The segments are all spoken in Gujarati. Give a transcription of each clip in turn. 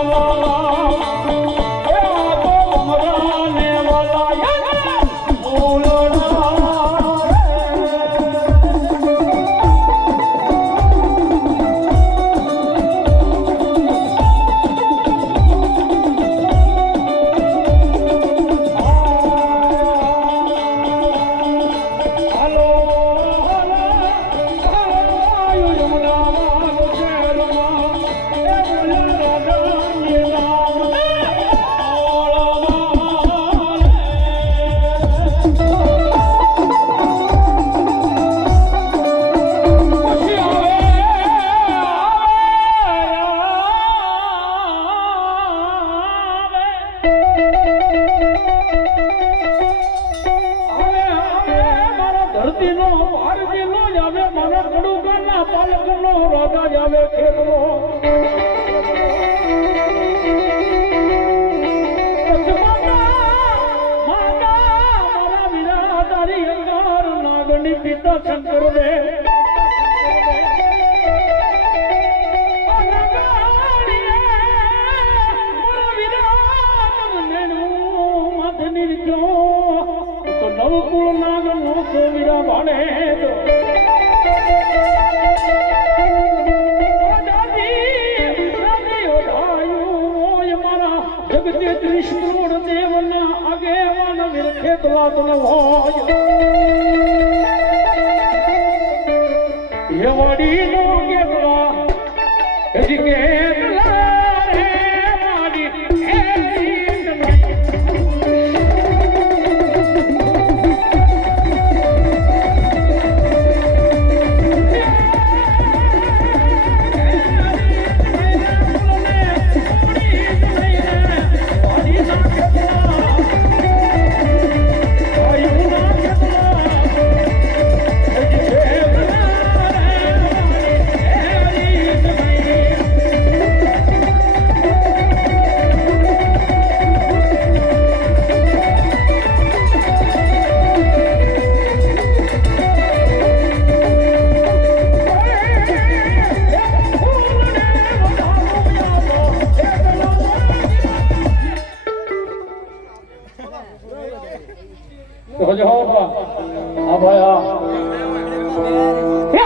Oh. નાગની પિતા શંકર ને નવકુળ નાગ નો ભાડે જગતે ત્રિશુળ દેવના આગેવાન વિરખે તલાતન હોય. એ વડીનો કેતવા હજી કેટલા 好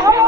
好